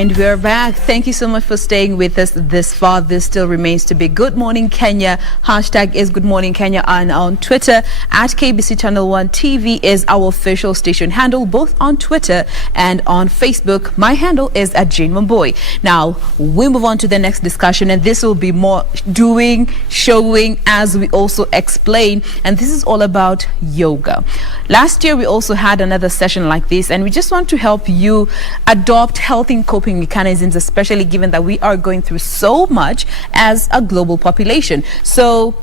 And we're back. Thank you so much for staying with us this far. This still remains to be Good Morning Kenya. Hashtag is Good Morning Kenya. And on Twitter at KBC Channel 1 TV is our official station handle, both on Twitter and on Facebook. My handle is at Jain Wambui. Now, we move on to the next discussion, and this will be more doing, showing, as we also explain. And this is all about yoga. Last year, we also had another session like this, and we just want to help you adopt healthy coping mechanisms, especially given that we are going through so much as a global population. So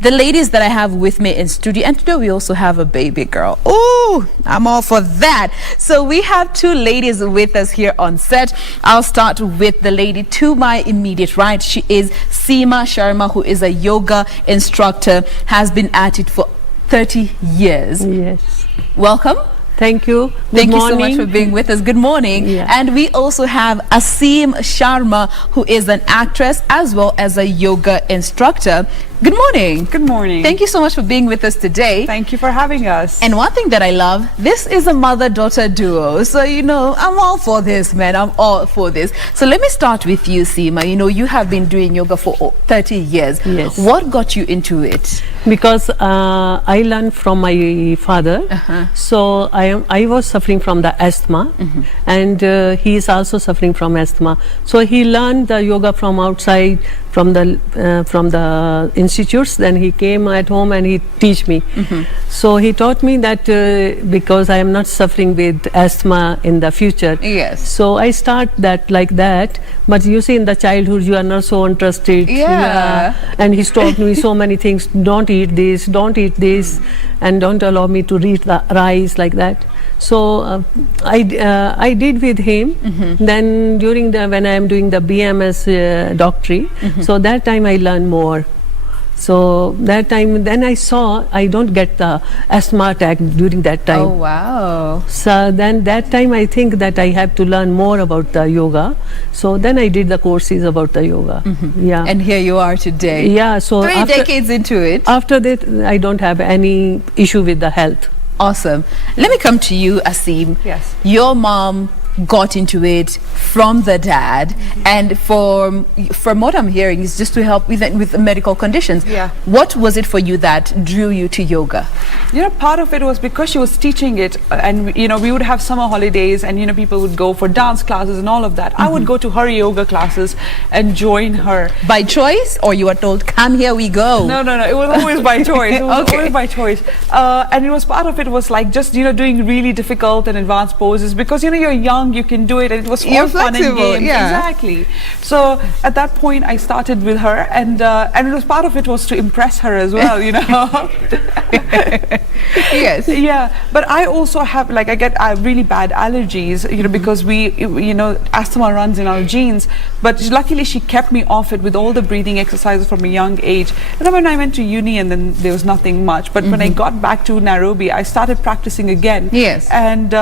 the ladies that I have with me in studio, and today we also have a baby girl. Oh, I'm all for that. So we have two ladies with us here on set. I'll start with the lady to my immediate right. She is Sima Sharma, who is a yoga instructor, has been at it for 30 years. Yes. Welcome. Thank you. Thank you so much for being with us. Good morning. Yeah. And we also have Asim Sharma, who is an actress as well as a yoga instructor. Good morning. Good morning. Thank you so much for being with us today. Thank you for having us. And one thing that I love, this is a mother-daughter duo. So, you know, I'm all for this, man. I'm all for this. So let me start with you, Sima. You know, you have been doing yoga for 30 years. Yes. What got you into it? Because I learned from my father. So I was suffering from the asthma, and he is also suffering from asthma. So he learned the yoga from outside, from the institutes. Then he came at home and he teach me. So he taught me that because I am not suffering with asthma in the future. Yes. So I start that like that. But you see, in the childhood, you are not so interested. Yeah. And he's taught me so many things. Don't eat this, don't eat this, and don't allow me to eat the rice, like that. So I did with him. Then during when I am doing the BMS doctorate, so that time I learned more. So that time, then I saw I don't get the asthma attack during that time. Oh, wow. So then that time I think that I have to learn more about the yoga. So then I did the courses about the yoga. Yeah. And here you are today. Yeah. So 3 decades into it. After that, I don't have any issue with the health. Awesome. Let me come to you, Asim. Yes. Your mom got into it from the dad, and from what I'm hearing is just to help with medical conditions. Yeah. What was it for you that drew you to yoga? You know, part of it was because she was teaching it, and you know, we would have summer holidays, and you know, people would go for dance classes and all of that. I would go to her yoga classes and join her. By choice, or you were told, come here we go? No, it was always by choice. It was always by choice. And it was part of it was like just, you know, doing really difficult and advanced poses, because you know, you're young, you can do it, and it was all fun and games. Yeah. Exactly. So at that point I started with her, and it was part of it was to impress her as well, you know. Yes. Yeah, but I also have, like, I get really bad allergies, you know, because you know, asthma runs in our genes. But luckily she kept me off it with all the breathing exercises from a young age. And then when I went to uni, and then there was nothing much. But when I got back to Nairobi, I started practicing again. Yes. And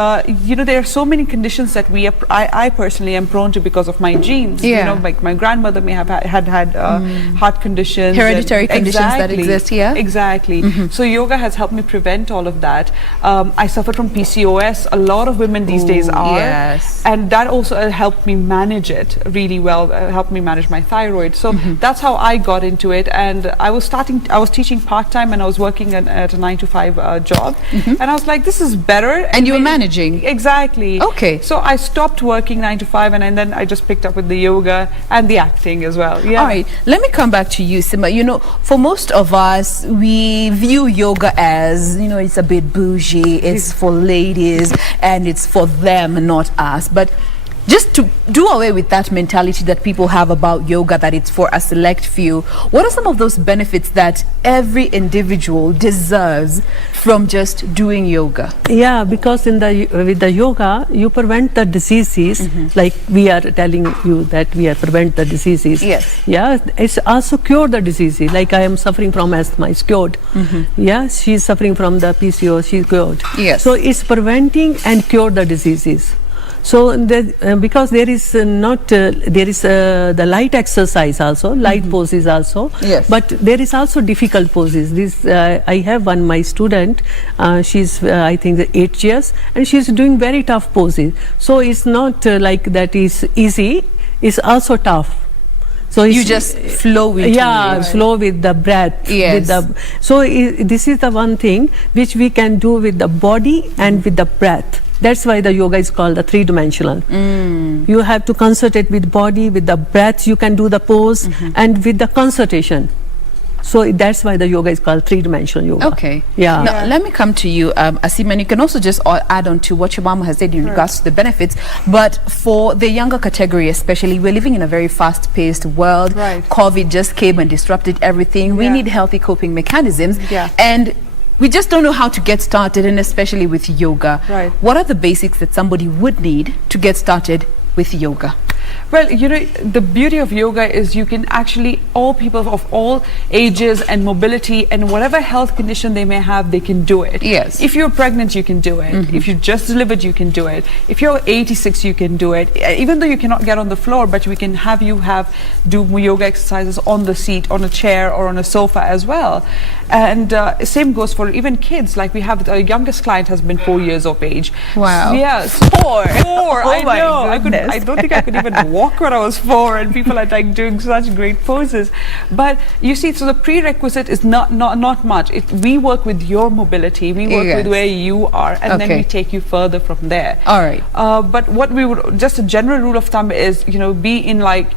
you know, there are so many conditions that I personally am prone to because of my genes. Yeah. You know, like my grandmother may have had heart conditions, hereditary conditions that exist here. Exactly. So yoga has helped me prevent all of that. I suffered from PCOS. A lot of women these days are. Yes. And that also helped me manage it really well. Helped me manage my thyroid. So that's how I got into it. And I was teaching part-time, and I was working at a 9-to-5 job. And I was like, this is better. And you were managing. Exactly. Okay. So I stopped working 9-to-5, and then I just picked up with the yoga and the acting as well. Yeah. All right, let me come back to you, Sima. You know, for most of us, we view yoga as, you know, it's a bit bougie, it's for ladies, and it's for them, not us. But just to do away with that mentality that people have about yoga, that it's for a select few, what are some of those benefits that every individual deserves from just doing yoga? Yeah, because with the yoga, you prevent the diseases, like we are telling you that we are prevent the diseases. Yes. Yeah, it's also cure the diseases. Like I am suffering from asthma, it's cured. Yeah, she's suffering from the PCO, she's cured. Yes. So it's preventing and cure the diseases. So because there is there is the light exercise also, light poses also. Yes. But there is also difficult poses. This I have one my student. She's I think 8 years, and she's doing very tough poses. So it's not like that is easy. It's also tough. So You just flow into it. flow with the breath. Yes. So this is the one thing which we can do with the body and with the breath. That's why the yoga is called the three-dimensional. You have to concentrate with body, with the breath. You can do the pose and with the concentration. So that's why the yoga is called three-dimensional yoga. Okay. Yeah. Now, let me come to you, Asim, and you can also just add on to what your mama has said in regards to the benefits. But for the younger category especially, we're living in a very fast-paced world. Right. COVID just came and disrupted everything. We Yeah. need healthy coping mechanisms. Yeah. And we just don't know how to get started, and especially with yoga. Right. What are the basics that somebody would need to get started with yoga? Well, you know, the beauty of yoga is you can actually, all people of all ages and mobility and whatever health condition they may have, they can do it. Yes. If you're pregnant, you can do it. If you just delivered, you can do it. If you're 86, you can do it. Even though you cannot get on the floor, but we can have you do yoga exercises on the seat, on a chair, or on a sofa as well. And same goes for even kids. Like we have, our youngest client has been 4 years of age. Wow. Yes. 4. Four. Oh I my know. goodness. I don't think I could even walk when I was 4, and people are like doing such great poses. But you see, so the prerequisite is not much. We work with your mobility. We work Yes. with where you are, and then Okay. we take you further from there. All right. But what we would, just a general rule of thumb is, you know, be in like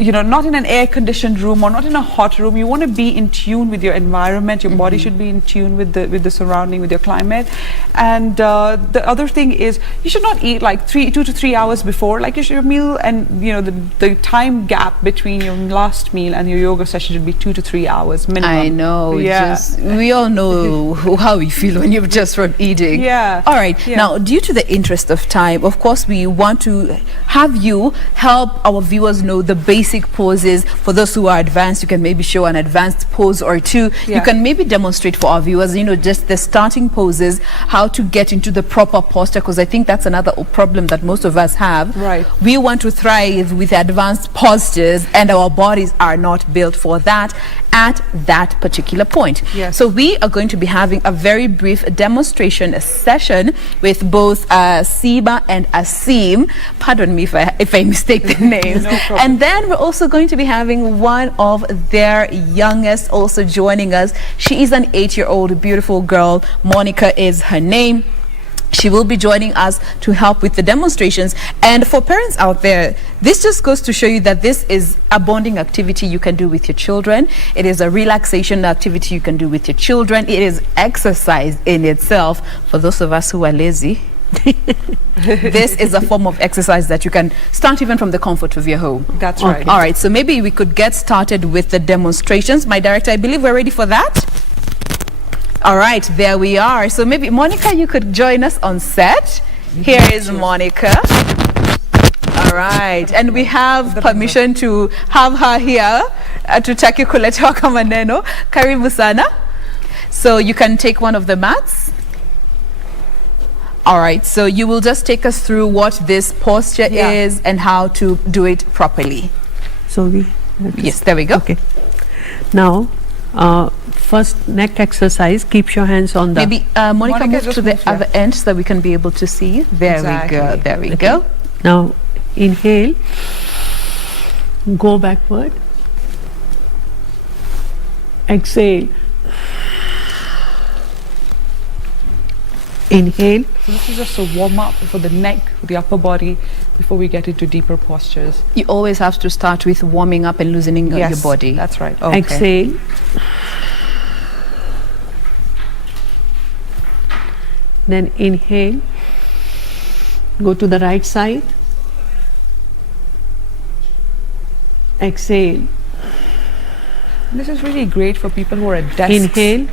not in an air-conditioned room or not in a hot room. You want to be in tune with your environment. Your body should be in tune with the surrounding, with your climate. And the other thing is, you should not eat like 2 to 3 hours before. Like your meal, and you know the time gap between your last meal and your yoga session should be 2 to 3 hours minimum. I know. Yeah. We all know how we feel when you're just from eating. Yeah. All right. Yeah. Now, due to the interest of time, of course, we want to have you help our viewers know the basic poses. For those who are advanced, you can maybe show an advanced pose or two. Yeah. You can maybe demonstrate for our viewers, you know, just the starting poses, how to get into the proper posture, because I think that's another problem that most of us have. Right. We want to thrive with advanced postures, and our bodies are not built for that at that particular point. Yes. So we are going to be having a very brief demonstration session with both Sima and Asim. Pardon me if I mistake the names. No problem. And then we're also going to be having one of their youngest also joining us. She is an 8-year-old beautiful girl. Monica is her name. She will be joining us to help with the demonstrations. And for parents out there, this just goes to show you that this is a bonding activity you can do with your children. It is a relaxation activity you can do with your children. It is exercise in itself. For those of us who are lazy, this is a form of exercise that you can start even from the comfort of your home. That's right. All right, so maybe we could get started with the demonstrations. My director, I believe we're ready for that. All right, there we are. So maybe Monica, you could join us on set. Here is Monica. All right, and we have permission to have her here tutaki kuletewa kama neno. Karibu sana. So you can take one of the mats. All right, so you will just take us through what this posture is and how to do it properly. So Yes, there we go. Okay. Now, first neck exercise. Keep your hands on the. Maybe Monica move just to the move, yeah. other end so that we can be able to see. There we go. Exactly. There we go. Now, inhale. Go backward. Exhale. Inhale. So this is just a warm up for the neck, for the upper body, before we get into deeper postures. You always have to start with warming up and loosening your body. That's right. Okay. Exhale. Then inhale. Go to the right side. Exhale. This is really great for people who are at desks. Inhale.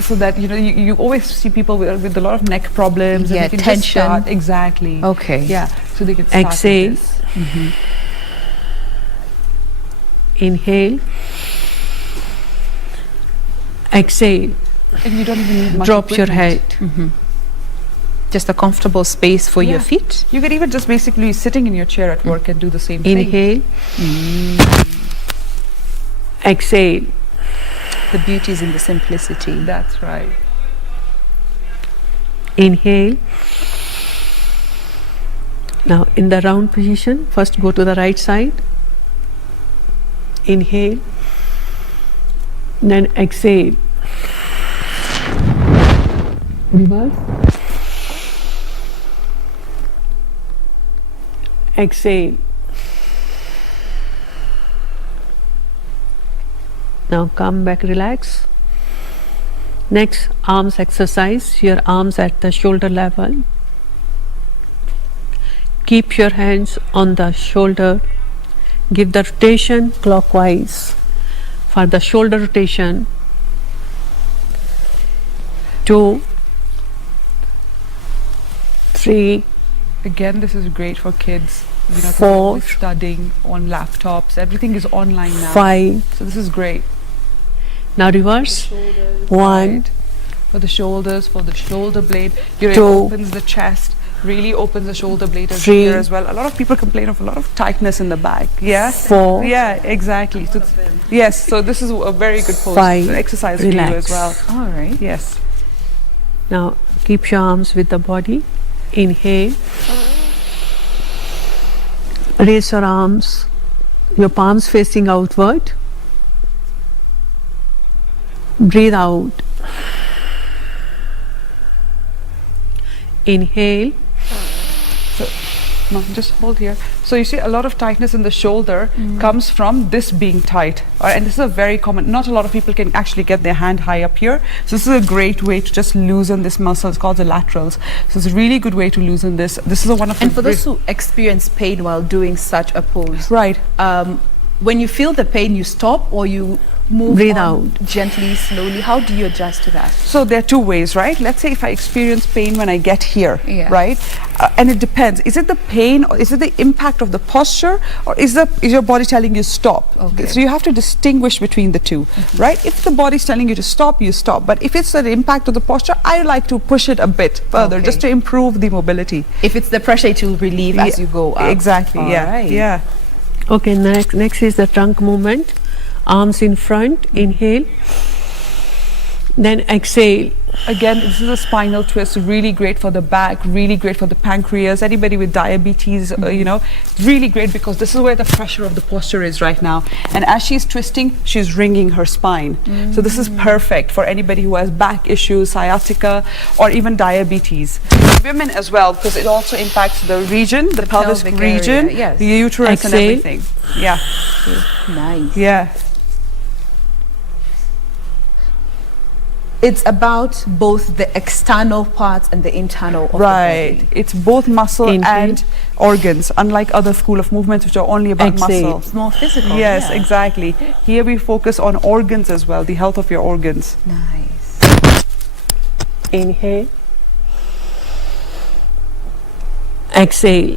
So that you always see people with a lot of neck problems. Yeah, and they can tension. Just start, exactly. Okay. Yeah. So they can start Exhale. with this. Inhale. Exhale. And you don't even need much Drop your equipment. head. Just a comfortable space for your Yeah. feet. You could even just basically be sitting in your chair at work and do the same thing. Inhale. Exhale. The beauty is in the simplicity. That's right. Inhale. Now in the round position, first go to the right side. Inhale. Then exhale. Reverse. Exhale. Now come back, relax. Next, arms exercise. Your arms at the shoulder level. Keep your hands on the shoulder. Give the rotation clockwise. For the shoulder rotation, 2, 3, Again, this is great for kids. You know, 4, studying on laptops. Everything is online now. 5. So this is great. Now reverse. 1, Right. For the shoulders, for the shoulder blade. You know, it 2, opens the chest, really opens the shoulder blade as 3, here as well. A lot of people complain of a lot of tightness in the back. Yeah. 4, Yeah, exactly. So yes, so this is a very good pose, 5, exercise for you relax. as well. All right. Yes. Now keep your arms with the body. Inhale. Raise your arms, your palms facing outward. Breathe out. Inhale. No, just hold here. So you see a lot of tightness in the shoulder comes from this being tight. And this is a very common, not a lot of people can actually get their hand high up here. So this is a great way to just loosen this muscle. It's called the laterals. So it's a really good way to loosen this. This is a wonderful. And for those who experience pain while doing such a pose, right. when you feel the pain, you stop or you move Breathe on gently, slowly. How do you adjust to that? So there are two ways, right? Let's say if I experience pain when I get here, Yeah. right? And it depends. Is it the pain or is it the impact of the posture or is your body telling you stop? Okay. So you have to distinguish between the two, right? If the body's telling you to stop, you stop. But if it's the impact of the posture, I like to push it a bit further Okay. just to improve the mobility. If it's the pressure, it will relieve as you go up. Exactly, All yeah. right. Yeah. Okay, next is the trunk movement. Arms in front. Inhale. Then exhale. Again, this is a spinal twist, really great for the back, really great for the pancreas. Anybody with diabetes, you know, really great because this is where the pressure of the posture is right now. And as she's twisting, she's wringing her spine. So this is perfect for anybody who has back issues, sciatica, or even diabetes. Women as well, because it also impacts the region, the pelvic pelvic region, area, yes. the uterus and Exhale. everything. Yeah, Nice. yeah. It's about both the external parts and the internal of Right. the body. It's both muscle Inhale. and organs, unlike other school of movements which are only about Exhale. muscle. It's more physical. Yes, yeah. exactly. Here we focus on organs as well, the health of your organs. Nice. Inhale. Exhale.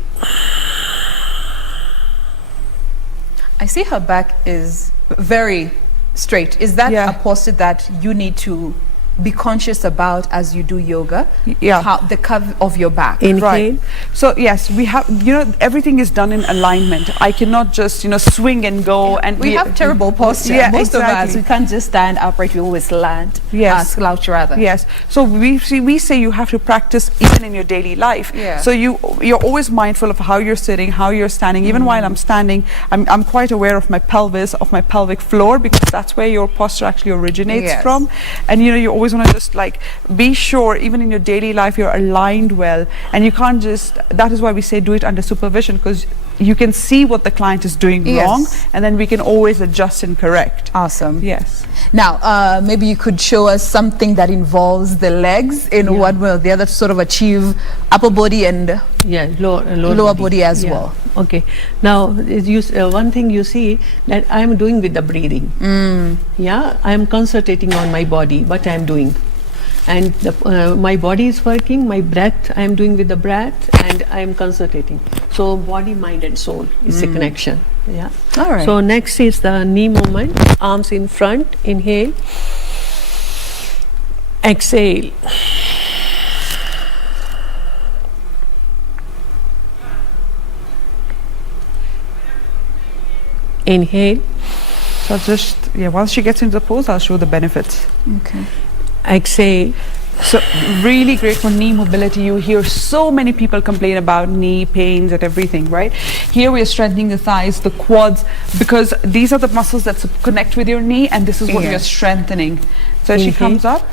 I see her back is very straight. Is that Yeah. a posture that you need to be conscious about as you do yoga? Yeah. How the curve of your back. Inhale. Right. So yes, we have, you know, everything is done in alignment. I cannot just, you know, swing and go and We have terrible posture. Yeah, Most of us, exactly. we can't just stand upright. We always land. Yes. Slouch rather. Yes. So we say you have to practice even in your daily life. Yeah. So you're always mindful of how you're sitting, how you're standing. Even while I'm standing, I'm quite aware of my pelvis, of my pelvic floor, because that's where your posture actually originates Yes. from. And you know, you always want to just like be sure even in your daily life you're aligned well, and you can't just, that is why we say do it under supervision, because you can see what the client is doing Yes. wrong, and then we can always adjust and correct. Awesome. Yes. Now, maybe you could show us something that involves the legs in one way or the other to sort of achieve upper body and Yeah, lower body as Yeah. well. Okay. Now, one thing you see that I am doing with the breathing. Yeah, I am concentrating on my body, what I am doing. And my body is working, my breath I am doing with the breath, and I am concentrating. So body, mind and soul is a connection. Yeah. All right. So next is the knee movement. Arms in front. Inhale. Exhale. Inhale. So I'll just, once she gets into the pose, I'll show the benefits. Okay. Exhale. So really great for knee mobility. You hear so many people complain about knee pains and everything, right? Here we are strengthening the thighs, the quads, because these are the muscles that connect with your knee, and this is what we are strengthening. So as she comes up.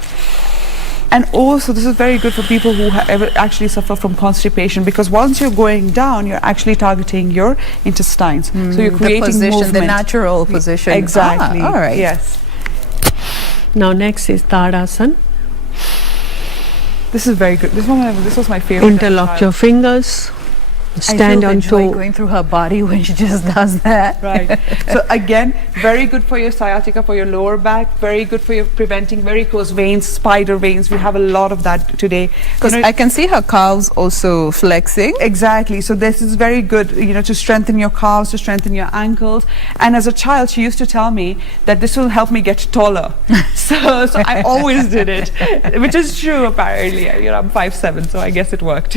And also this is very good for people who ever actually suffer from constipation, because once you're going down, you're actually targeting your intestines. So you're creating the position, movement. the natural position. Exactly. All right. Yes. Now next is Tadasana. This is very good. This was my favorite. Interlock your fingers. Stand on toe. Going through her body when she just does that. Right. So again, very good for your sciatica, for your lower back. Very good for your preventing varicose veins, spider veins. We have a lot of that today. Because I can see her calves also flexing. Exactly. So this is very good, to strengthen your calves, to strengthen your ankles. And as a child, she used to tell me that this will help me get taller. so I always did it, which is true apparently. I'm 5'7", so I guess it worked.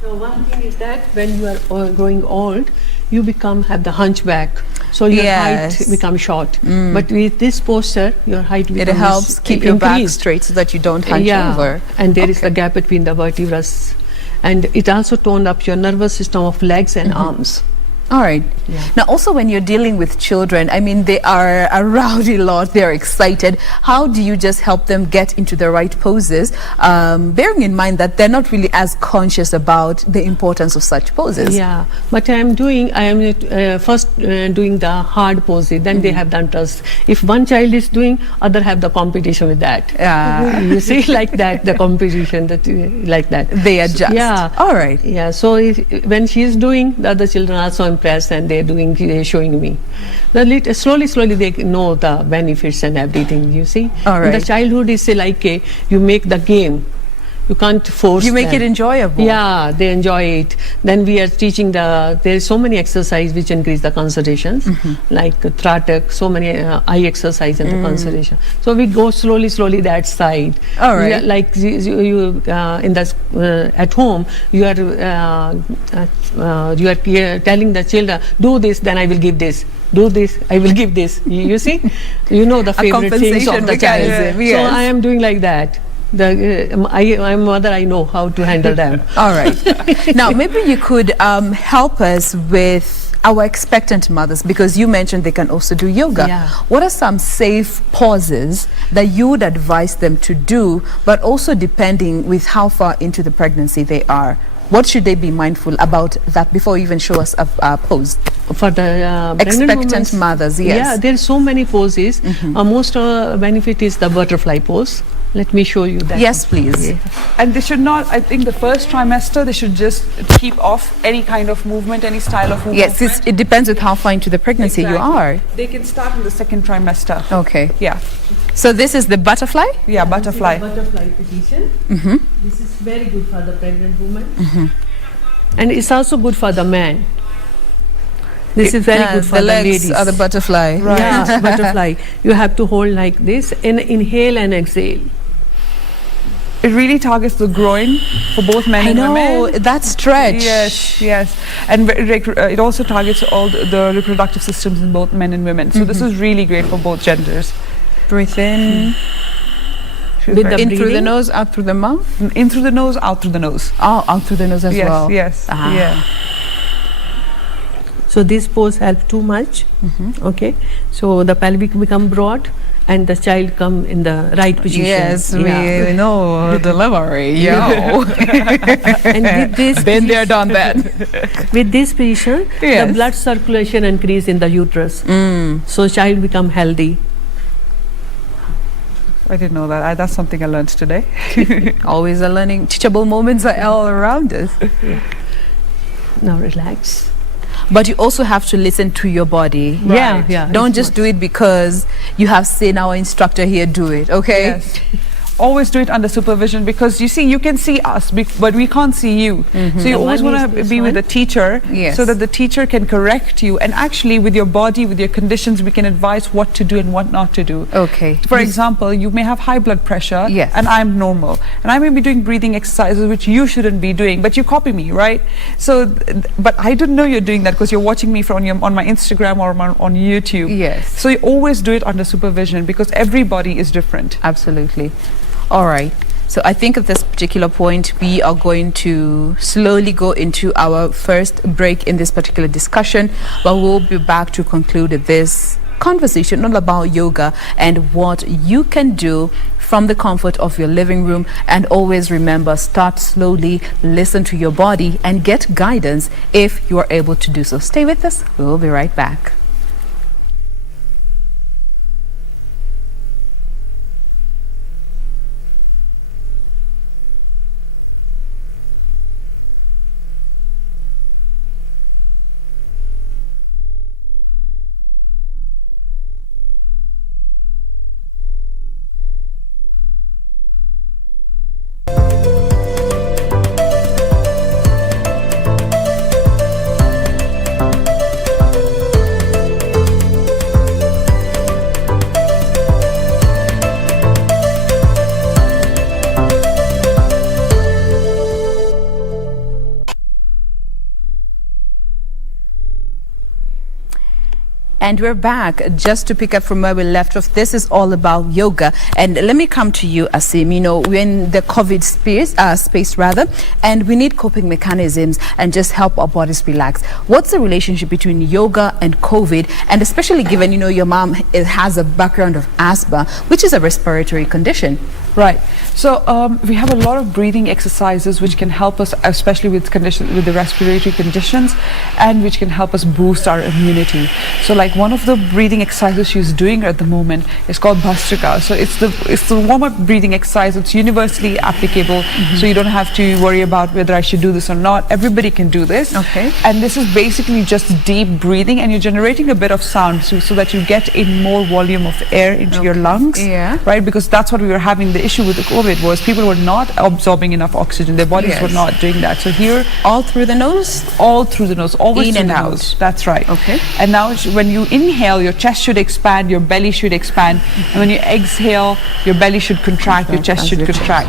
So one thing is that when you are growing old, you have the hunchback, so your height becomes short. But with this posture, your height becomes It helps keep your back straight so that you don't hunch over. And there is the gap between the vertebrae, and it also toned up your nervous system of legs and arms. All right. Now, also when you're dealing with children, I mean, they are a rowdy lot, they're excited. How do you just help them get into the right poses, bearing in mind that they're not really as conscious about the importance of such poses? Yeah, but I am first doing the hard poses, then they have the interest. If one child is doing, other have the competition with that. Yeah. You see, like that, the competition, like that. They adjust. Yeah. All right. Yeah, so when she is doing, the other children are also impressed, and they're showing me. Slowly they know the benefits and everything, you see. All right. In the childhood is like you make the game. You can't force You make them. it enjoyable. Yeah, they enjoy it. Then we are teaching there is so many exercises which increase the concentrations, like Tratak, so many eye exercise and the concentration. So we go slowly that side. All right. Like you in the at home, you are telling the children, do this, then I will give this. Do this, I will give this. You see, the favorite things of the child. Yes. So I am doing like that. I'm mother, I know how to handle them. All right. Now, maybe you could help us with our expectant mothers, because you mentioned they can also do yoga. Yeah. What are some safe pauses that you would advise them to do, but also depending with how far into the pregnancy they are? What should they be mindful about that before you even show us a pose? For the expectant mothers, yes. Yeah, there are so many poses. Most benefit is the butterfly pose. Let me show you that. Yes, please. And they should not, I think the first trimester, they should just keep off any kind of movement, any style of movement. Yes, it depends with how far into the pregnancy you are. They can start in the second trimester. Okay. Yeah. So this is the butterfly? Yeah, butterfly. Butterfly position. This is very good for the pregnant woman. And it's also good for the man. This is very good for the ladies. The legs are the butterfly. Right. Yeah, butterfly. You have to hold like this and inhale and exhale. It really targets the groin for both men and women. That stretch. Yes. And it also targets all the reproductive systems in both men and women. So this is really great for both genders. Breathe in. In through the nose, out through the mouth? In through the nose, out through the nose. Oh, out through the nose as well. Yes. Yeah. So this pose helps too much. Okay. So the pelvic become broad and the child come in the right position. Yes, we know delivery. Yo. And with this been there, done that. With this position, the blood circulation increase in the uterus. So child become healthy. I didn't know that. That's something I learned today. Always a learning. Teachable moments are all around us. Now relax. But you also have to listen to your body. Yeah. Don't just do it because you have seen our instructor here do it, okay? Yes. always do it under supervision, because you see, you can see us, but we can't see you. So you always want to be with a teacher, so that the teacher can correct you, and actually with your body, with your conditions, we can advise what to do and what not to do. Okay. For example, you may have high blood pressure, Yes. and I'm normal, and I may be doing breathing exercises which you shouldn't be doing, but you copy me, right? So, but I didn't know you're doing that because you're watching me on my Instagram or on YouTube. Yes. So you always do it under supervision, because everybody is different. Absolutely. All right. So I think at this particular point, we are going to slowly go into our first break in this particular discussion, but we'll be back to conclude this conversation all about yoga and what you can do from the comfort of your living room. And always remember, start slowly, listen to your body, and get guidance if you are able to do so. Stay with us. We will be right back. And we're back. Just to pick up from where we left off, this is all about yoga. And let me come to you, Asim. You know, we're in the COVID space rather, and we need coping mechanisms and just help our bodies relax. What's the relationship between yoga and COVID? And especially given, you know, your mom has a background of asthma, which is a respiratory condition. Right. So we have a lot of breathing exercises which can help us, especially with the respiratory conditions, and which can help us boost our immunity. So like one of the breathing exercises she's doing at the moment is called Bhastrika. So it's the warm-up breathing exercise. It's universally applicable, so you don't have to worry about whether I should do this or not. Everybody can do this. Okay. And this is basically just deep breathing, and you're generating a bit of sound so that you get in more volume of air into your lungs. Yeah. Right, because that's what we were having. The issue with the COVID was people were not absorbing enough oxygen. Their bodies were not doing that. So here, all through the nose? All through the nose, always in through and the out. nose. That's right. Okay. And now when you inhale, your chest should expand, your belly should expand. And when you exhale, your belly should contract, your chest should contract.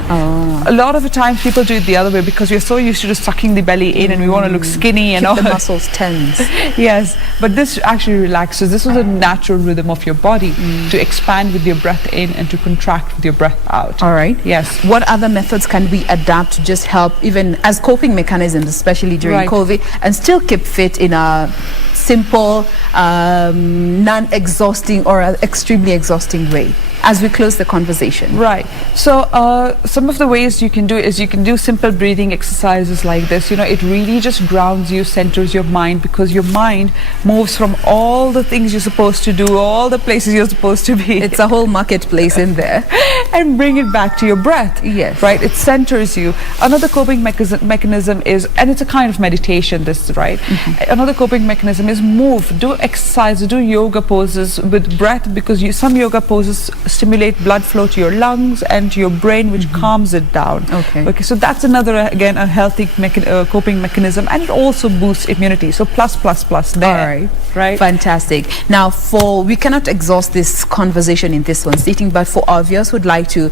A lot of the times people do it the other way because we're so used to just sucking the belly in and we want to look skinny and all. The muscles tense. Yes, but this actually relaxes. This is a natural rhythm of your body to expand with your breath in and to contract with your breath out. All right. Yes. What other methods can we adapt to just help, even as coping mechanisms, especially during COVID, and still keep fit in a simple, non-exhausting or extremely exhausting way as we close the conversation? Right. So some of the ways you can do it is you can do simple breathing exercises like this. You know, it really just grounds you, centers your mind, because your mind moves from all the things you're supposed to do, all the places you're supposed to be. It's a whole marketplace in there. And bring it back to your breath. Yes. Right. It centers you. Another coping mechanism is, and it's a kind of meditation, this, right? Another coping mechanism is move, do exercise, do yoga poses with breath, because some yoga poses stimulate blood flow to your lungs and to your brain, which calms it down. Okay, so that's another, again, a healthy coping mechanism, and it also boosts immunity. So plus there. Right. Fantastic. Now, we cannot exhaust this conversation in this one sitting, but for our viewers who'd like to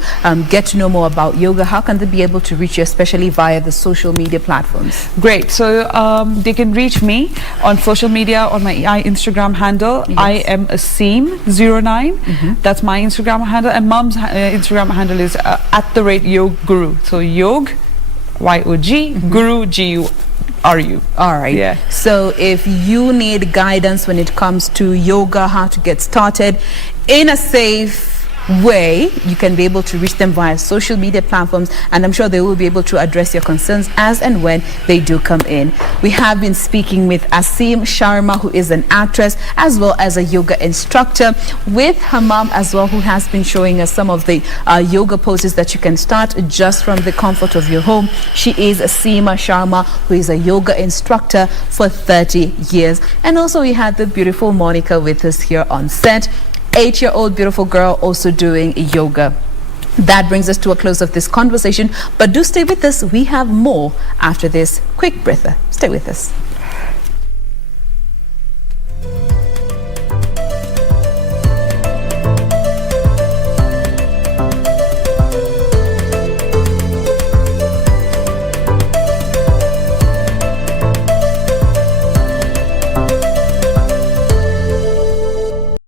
get to know more about yoga, how can they be able to reach you, especially via the social media platforms? Great. So they can reach me on social media on my Instagram handle. I am Asim09. That's my Instagram handle, and Mom's Instagram handle is @YogGuru. So Yog, Y-O-G, Guru, G-U-R-U. All right. Yeah. So if you need guidance when it comes to yoga, how to get started in a safe way, you can be able to reach them via social media platforms, and I'm sure they will be able to address your concerns as and when they do come in. We have been speaking with Asim Sharma, who is an actress as well as a yoga instructor, with her mom as well, who has been showing us some of the yoga poses that you can start just from the comfort of your home. She is Sima Sharma, who is a yoga instructor for 30 years. And also we had the beautiful Monica with us here on set, 8-year-old beautiful girl, also doing yoga. That brings us to a close of this conversation, but do stay with us. We have more after this quick breather. Stay with us.